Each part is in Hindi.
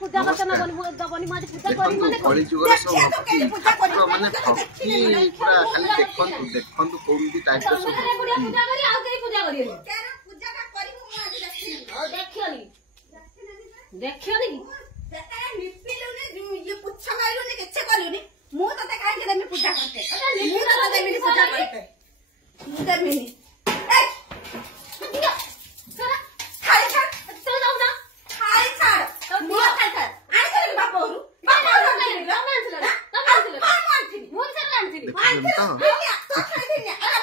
पूजा करते ना दबनी माज पूजा करी माने कली जुगर सब माने भक्ति पूरा खाली देखंतु कोमती टाइप से सब पूजा करी आ के पूजा करी पूजा का करी मु आज देखिनी ओ देखियोनी सेटा निपिलु ने ये पुच्छ माइलु ने केचे करियो नि मु तते काहे के मैं पूजा करते मु तते मैं पूजा करते मु ते मिनी ए दिया चला खाली छाड़ चल जाऊ ना खाली छाड़ मु खाली छाड़ आइ करे बापरू बापरू नहीं आंथिला मु चल आंथिनी तो खाली दिया अरे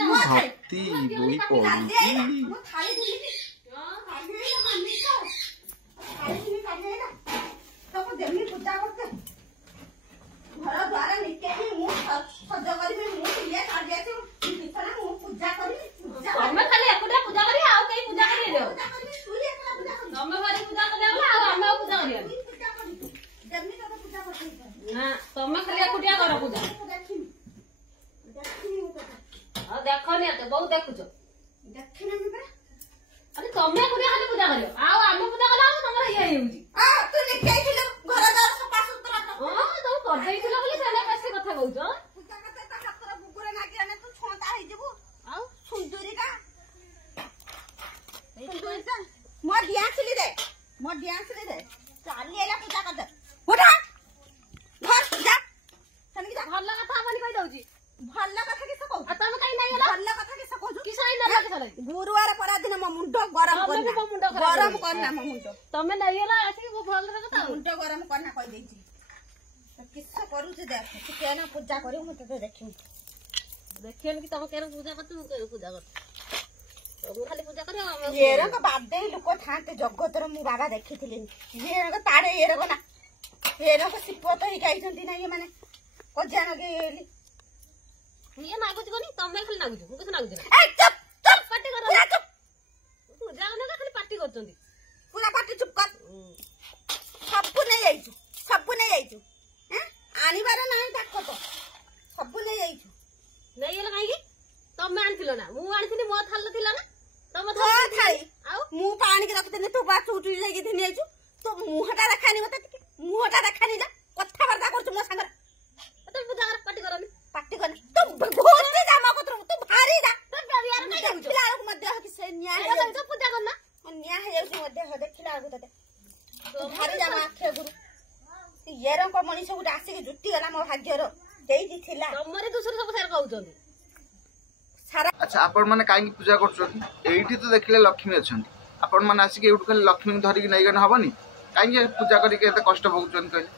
मु भक्ति बोई पड़ी मु खाली दिनी खाली ना मम्मी को खाली ना तो देमी पूजा करते घर द्वार निके मु सज करी मु ये कर दिया छु कितना मु पूजा करी हमें खाली एकुटा पूजा करी आ के पूजा करी देओ पूजा करी तू ये पूजा करी हमें बारी पूजा करे आ हमें पूजा करी पूजा करी देमी तो पूजा करते ना तमे खाली एकुटिया करो पूजा देखिनी आ देखनी तो बहुत देखुछो देखिनी मी बरा अरे तमे एकुटिया खाली पूजा करियो आ हम पूजा कला तमरा ये हेउजी आ तू लिखाई थिलो घर द्वार सफा सुतरा हां तो कर देइथिलो बोली सेना पैसे कथा कहउछो पूजा करते ता हातर गुगुरे नागी आने तू छोंता होई जेबू आ सुंदरी का मोर डांस ली दे चाली एला पूजा कर दे उठा घर जा तनकी जा भल्ला कथा मानी कहि दउजी भल्ला कथा किस कहू आ तमे काई नै होला भल्ला कथा किस कहू कि सही न लागे सलाई गुरुवार परा दिन म मुंडो गरम तमे करना मो मुंडो गरम करना म मुंडो तमे नै होला आसी भल कथा मुंडो गरम करना कहि देछि तो किस करू जे देख तू केना पूजा करियो म तते देखिम देखियन कि तमे केना पूजा करते मु केना पूजा करते मु खाली पूजा करियो ये रंग बादे लोक थाते जगतर मु बाबा देखिथिले ये रंग तारे ये रंग ना ये रंग सिपत ही गाइछंती ना ये माने कज्या नगे ये नागुच कोनी तमे खाली नागुच मु किछ नागुच ना ए चुप चुप पार्टी कर पूरा चुप पूजा ना खाली पार्टी करचंदी पूरा पार्टी चुप कर सबु नहीं जाइछु हैं आनिबार नाही देखो तो सबु नहीं जाइछु नै होला काई कि तमे आनथिलो ना मु आनथिनी मो थाल थिला ना तमे तो थाई आउ मु पानी के रखते तू बा चुटी जाई के थिने आइछु तो मुहटा रखानी मते मुहटा रखानी जा कथा वार्ता करछु मो संगर तमे पूजा कर पार्टी करनी पार्टी कर तू भोज जा म को तू भारी जा तो बियार नै जाउछ देखिला आगु मध्य कि से न्याय तो पूजा करना न्याय है उसी मध्य देखिला आगु तते तू भारी जा माखे गुरु ये रंग मनीष गुटे आसी के जुटी गला मो भाग्यर देई थिला तमरे दूसरे सब सार कहउचंदी अच्छा आपण माने काई पूजा करछोती एठी तो देखले लक्ष्मी अछंती आपण माने आसी के एठु खाली लक्ष्मी धरि कि नै गन हबनी काई पूजा करी के एते कष्ट भोगुचन कहले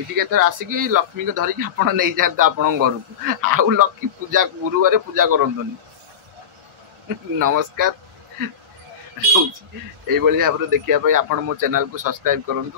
एठी के थर आसी कि लक्ष्मी के धरि कि आपण नै जात आपण घर को आउ लक्ष्मी पूजा गुरुवार पूजा करंतनी नमस्कार एई बळी भाबरे देखिया पई आपण मो चैनल को सब्सक्राइब करंतु।